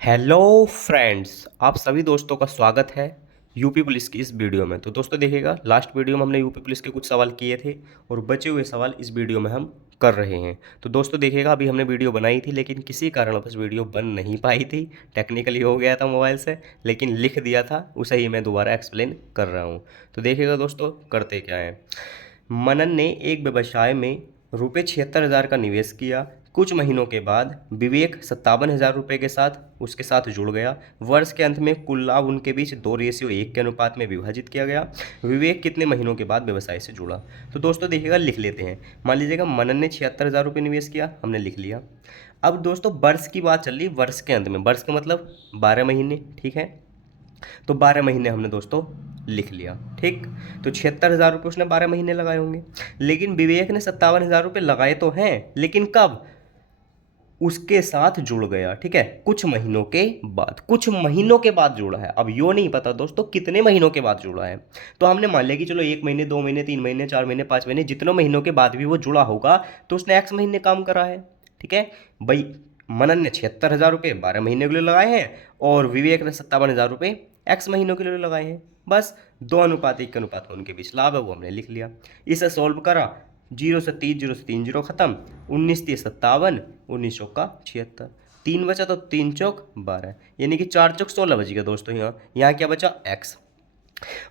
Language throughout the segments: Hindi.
हेलो फ्रेंड्स, आप सभी दोस्तों का स्वागत है यूपी पुलिस की इस वीडियो में। तो दोस्तों देखिएगा, लास्ट वीडियो में हमने यूपी पुलिस के कुछ सवाल किए थे और बचे हुए सवाल इस वीडियो में हम कर रहे हैं। तो दोस्तों देखिएगा, अभी हमने वीडियो बनाई थी लेकिन किसी कारणवश वीडियो बन नहीं पाई थी। टेक्निकली हो गया था मोबाइल से, लेकिन लिख दिया था, उसे ही मैं दोबारा एक्सप्लेन कर रहा हूँ। तो देखिएगा दोस्तों, करते क्या है। मनन ने एक व्यवसाय में रुपये 76,000 का निवेश किया। कुछ महीनों के बाद विवेक 57,000 रुपये के साथ उसके साथ जुड़ गया। वर्ष के अंत में कुल लाभ उनके बीच 2:1 के अनुपात में विभाजित किया गया। विवेक कितने महीनों के बाद व्यवसाय से जुड़ा? तो दोस्तों देखिएगा, लिख लेते हैं। मान लीजिएगा मनन ने 76,000 रुपये निवेश किया, हमने लिख लिया। अब दोस्तों वर्ष की बात चल रही, वर्ष के अंत में, वर्ष का मतलब 12 महीने, ठीक है। तो 12 महीने हमने दोस्तों लिख लिया, ठीक। तो 76,000 रुपये उसने 12 महीने लगाए होंगे। लेकिन विवेक ने 57,000 रुपये लगाए तो हैं, लेकिन कब? उसके साथ जुड़ गया, ठीक है, कुछ महीनों के बाद, कुछ महीनों के बाद जुड़ा है। अब यो नहीं पता दोस्तों कितने महीनों के बाद जुड़ा है। तो हमने मान लिया कि चलो 1 महीने, 2 महीने, 3 महीने, 4 महीने, 5 महीने, जितने महीनों के बाद भी वो जुड़ा होगा तो उसने एक्स महीने काम करा है, ठीक है भाई। मनन ने 76,000 रुपये 12 महीने के लिए लगाए हैं और विवेक ने 57,000 रुपये एक्स महीनों के लिए लगाए हैं। बस 2:1 के अनुपात में उनके बीच लाभ है, वो हमने लिख लिया। इसे सॉल्व करा, 0 से 3 खत्म, 19×3 = 57, 19 चौका 76, 3 बचा तो 3 चौक 12, यानी कि 4 चौक 16 बच गया दोस्तों। यहाँ क्या बचा? एक्स।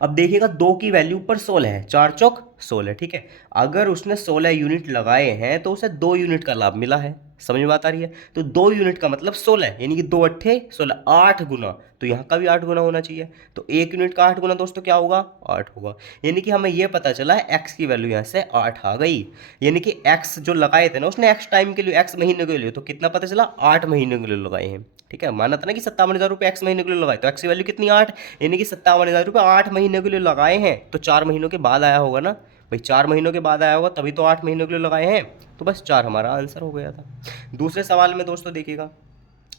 अब देखिएगा 2 की वैल्यू पर 16 है, 4 चौक 16, ठीक है। अगर उसने 16 यूनिट लगाए हैं तो उसे 2 यूनिट का लाभ मिला है। समझ में बात आ रही है? तो 2 यूनिट का मतलब 16, यानी कि 2 × 8 = 16, 8 गुना। तो यहाँ का भी 8 गुना होना चाहिए। तो 1 यूनिट का 8 गुना दोस्तों क्या होगा? 8 होगा। यानी कि हमें यह पता चला है एक्स की वैल्यू यहाँ से 8 आ गई। यानी कि एक्स जो लगाए थे ना उसने एक्स टाइम के लिए, एक्स महीने के लिए, तो कितना पता चला? 8 महीने के लिए लगाए हैं, ठीक है। माना था ना कि 57,000 रुपये एक्स महीने के लिए लगाए, तो एक्स की वैल्यू कितनी? 8। यानी कि 57,000 रुपये 8 महीने के लिए लगाए हैं, तो 4 महीनों के बाद आया होगा ना भाई। 4 महीनों के बाद आया होगा तभी तो 8 महीनों के लिए लगाए हैं। तो बस 4 हमारा आंसर हो गया था। दूसरे सवाल में दोस्तों देखिएगा,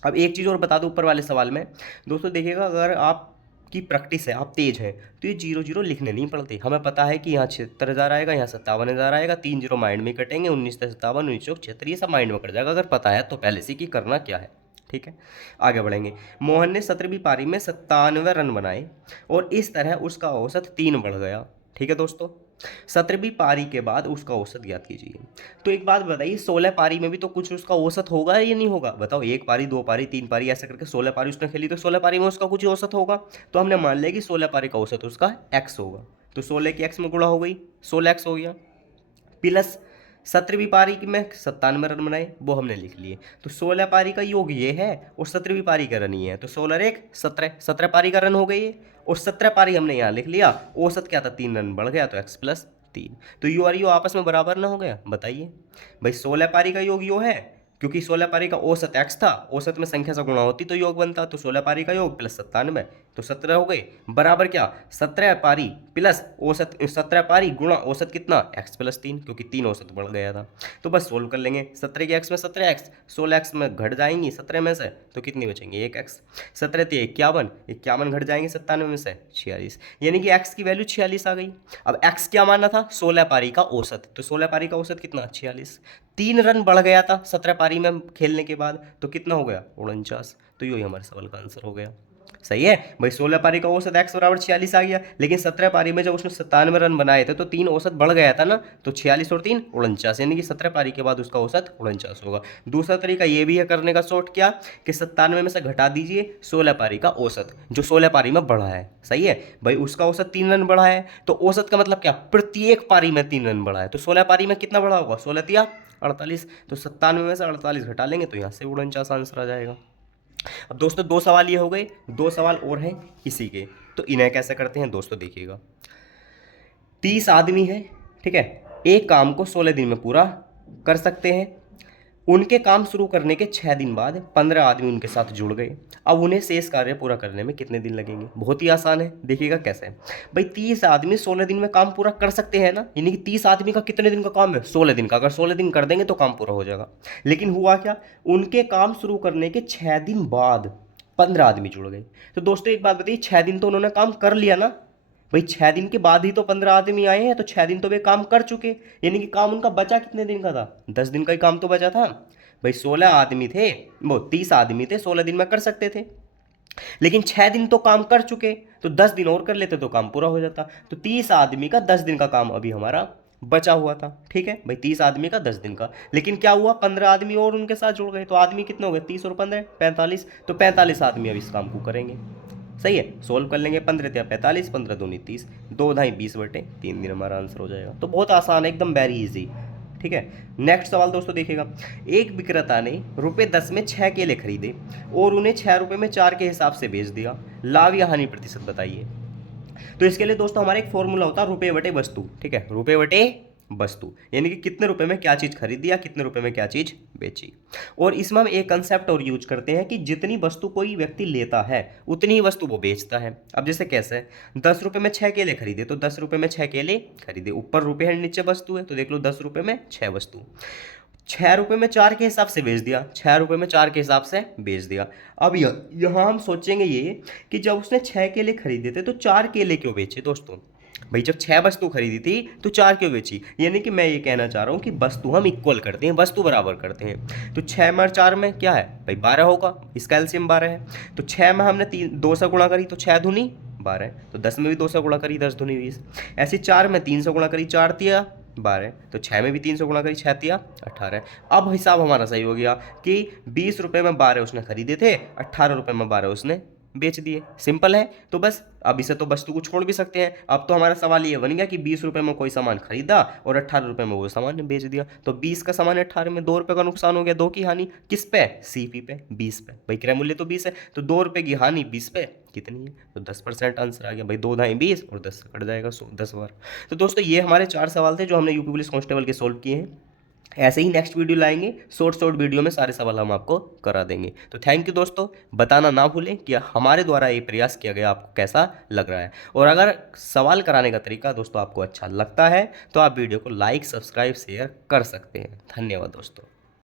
अब एक चीज़ और बता दूं ऊपर वाले सवाल में। दोस्तों देखिएगा, अगर आप की प्रैक्टिस है, आप तेज हैं, तो ये 0 0 लिखने नहीं पड़ते। हमें पता है कि यहाँ 76,000 आएगा, यहाँ 57,000 आएगा, 3 0 माइंड में कटेंगे, 19×57, 19 × 76, ये सब माइंड में कट जाएगा अगर पता है तो पहले से कि करना क्या है, ठीक है। आगे बढ़ेंगे। मोहन ने 17वीं पारी में 97 रन बनाए और इस तरह उसका औसत 3 बढ़ गया, ठीक है दोस्तों। 17वीं पारी के बाद उसका औसत ज्ञात कीजिए। तो एक बात बताइए, 16 पारी में भी तो कुछ उसका औसत होगा या नहीं होगा? बताओ, 1 पारी, 2 पारी, 3 पारी, ऐसे करके 16 पारी उसने खेली, तो 16 पारी में उसका कुछ औसत होगा। तो हमने मान लिया कि 16 पारी का औसत उसका एक्स होगा। तो 16 की एक्स में गुणा हो गई, 16x हो गया, प्लस 17वीं पारी की में 97 रन बनाए, वो हमने लिख लिए। तो 16 पारी का योग ये है और 17वीं पारी का रन ये है, तो 16 1 17, 17 पारी का रन हो गई है और 17 पारी हमने यहाँ लिख लिया। औसत क्या था? 3 रन बढ़ गया, तो x+3। तो यू और यू आपस में बराबर ना हो गया? बताइए भाई, 16 पारी का योग यो है, क्योंकि 16 पारी का औसत x था, औसत में संख्या से गुणा होती तो योग बनता। तो 16 पारी का योग प्लस 97, तो 17 हो गए, बराबर क्या? 17 पारी प्लस औसत, 17 पारी गुणा औसत कितना? x+3, क्योंकि 3 औसत बढ़ गया था। तो बस सोल्व कर लेंगे। 17 की एक्स में 17x, 16x में घट जाएंगी 17 में से, तो कितनी बचेंगी? 1x। 17 × 51, 51 घट जाएंगे 97 में से, 46, यानी कि x की वैल्यू 46 आ गई। अब x क्या माना था? 16 पारी का औसत, तो 16 पारी का औसत कितना? 46। 3 रन बढ़ गया था 17 पारी में खेलने के बाद, तो कितना हो गया? 49। तो यही हमारे सवाल का आंसर हो गया। सही है भाई, 16 पारी का औसत x बराबर 46 आ गया, लेकिन 17 पारी में जब उसने 97 रन बनाए थे तो 3 औसत बढ़ गया था ना, तो 46 और 3 49, यानी कि 17 पारी के बाद उसका औसत 49 होगा। दूसरा तरीका ये भी है करने का, शॉर्ट क्या, कि 97 में से घटा दीजिए 16 पारी का औसत, जो 16 पारी में बढ़ा है। सही है भाई, उसका औसत 3 रन बढ़ा है, तो औसत का मतलब क्या? प्रत्येक पारी में 3 रन बढ़ा है। तो 16 पारी में कितना बढ़ा होगा? 16 × 48, तो 97 में से 48 घटा लेंगे तो यहाँ से 49 आंसर आ जाएगा। अब दोस्तों 2 सवाल ये हो गए, 2 सवाल और हैं इसी के, तो इन्हें कैसे करते हैं दोस्तों देखिएगा। 30 आदमी हैं, ठीक है, एक काम को 16 दिन में पूरा कर सकते हैं। उनके काम शुरू करने के 6 दिन बाद 15 आदमी उनके साथ जुड़ गए। अब उन्हें शेष कार्य पूरा करने में कितने दिन लगेंगे? बहुत ही आसान है, देखिएगा कैसे। भाई 30 आदमी 16 दिन में काम पूरा कर सकते हैं ना, यानी कि 30 आदमी का कितने दिन का काम है? 16 दिन का। अगर 16 दिन कर देंगे तो काम पूरा हो जाएगा। लेकिन हुआ क्या, उनके काम शुरू करने के 6 दिन बाद 15 आदमी जुड़ गए। तो दोस्तों एक बात बताइए, 6 दिन तो उन्होंने काम कर लिया ना भाई, 6 दिन के बाद ही तो 15 आदमी आए हैं, तो 6 दिन तो वे काम कर चुके, यानी कि काम उनका बचा कितने दिन का था? 10 दिन का ही काम तो बचा था। भाई 16 आदमी थे, वो 30 आदमी थे, 16 दिन में कर सकते थे, लेकिन 6 दिन तो काम कर चुके, तो 10 दिन और कर लेते तो काम पूरा हो जाता। तो 30 आदमी का 10 दिन का काम अभी हमारा बचा हुआ था। ठीक है भाई, 30 आदमी का 10 दिन का, लेकिन क्या हुआ, 15 आदमी और उनके साथ जुड़ गए, तो आदमी कितने हो गए, 30 और 15 45, तो 45 आदमी अब इस काम को करेंगे। सही है, सोल्व कर लेंगे, 15 या 45, 15 दूनी 30, 2 ढाई 20/3 दिन हमारा आंसर हो जाएगा। तो बहुत आसान है, एकदम वेरी इजी। ठीक है, नेक्स्ट सवाल दोस्तों देखिएगा। एक विक्रेता ने ₹10 में 6 केले खरीदे और उन्हें ₹6 में 4 के हिसाब से बेच दिया, लाभ या हानि प्रतिशत बताइए। तो इसके लिए दोस्तों हमारा एक फॉर्मूला होता है रुपए बटे वस्तु। ठीक है, रुपए बटे वस्तु, यानी कि कितने रुपए में क्या चीज खरीदी या कितने रुपए में क्या चीज बेची। और इसमें हम एक कंसेप्ट और यूज करते हैं कि जितनी वस्तु कोई व्यक्ति लेता है उतनी ही वस्तु वो बेचता है। अब जैसे कैसे, 10 रुपए में 6 केले खरीदे, तो 10 रुपए में 6 केले खरीदे, ऊपर रुपए है नीचे वस्तु है, तो देख लो 10 रुपए में 6 वस्तु। 6 रुपए में 4 के हिसाब से बेच दिया, 6 रुपए में 4 के हिसाब से बेच दिया। अब यहाँ हम सोचेंगे ये कि जब उसने 6 केले खरीदे थे तो 4 केले क्यों बेचे दोस्तों। भाई जब 6 वस्तु खरीदी थी तो 4 क्यों बेची, यानी कि मैं ये कहना चाह रहा हूँ कि वस्तु हम इक्वल करते हैं, वस्तु बराबर करते हैं। तो 6 में 4 में क्या है भाई 12 होगा, इसका एलसीएम 12 है। तो 6 में हमने 2 से गुणा करी तो 6 दूनी 12, तो 10 में भी 2 से गुणा करी 10 दूनी 20। ऐसे 4 में 3 से गुणा करी 4 तिया 12, तो 6 में भी 3 से गुणा करी 6 तिया 18। अब हिसाब हमारा सही हो गया कि 20 रुपए में 12 उसने खरीदे थे, 18 रुपए में 12 उसने बेच दिए। सिंपल है। तो बस अब इसे तो वस्तु को छोड़ भी सकते हैं। अब तो हमारा सवाल ये बन गया कि 20 रुपए में कोई सामान खरीदा और 18 रुपए में वो सामान बेच दिया, तो 20 का सामान 18 में, 2 रुपए का नुकसान हो गया, 2 की हानि किस पे, सीपी पे, 20 पे। भाई क्रय मूल्य तो 20 है, तो 2 रुपए की हानि 20 पे कितनी है, तो 10% आंसर आ गया भाई। 2 ढाई 20 और 10 कट जाएगा 10 बार। तो दोस्तों ये हमारे 4 सवाल थे जो हमने यूपी पुलिस कांस्टेबल के सोल्व किए हैं। ऐसे ही नेक्स्ट वीडियो लाएंगे, शॉर्ट वीडियो में सारे सवाल हम आपको करा देंगे। तो थैंक यू दोस्तों, बताना ना भूलें कि हमारे द्वारा ये प्रयास किया गया आपको कैसा लग रहा है। और अगर सवाल कराने का तरीका दोस्तों आपको अच्छा लगता है तो आप वीडियो को लाइक, सब्सक्राइब, शेयर कर सकते हैं। धन्यवाद दोस्तों।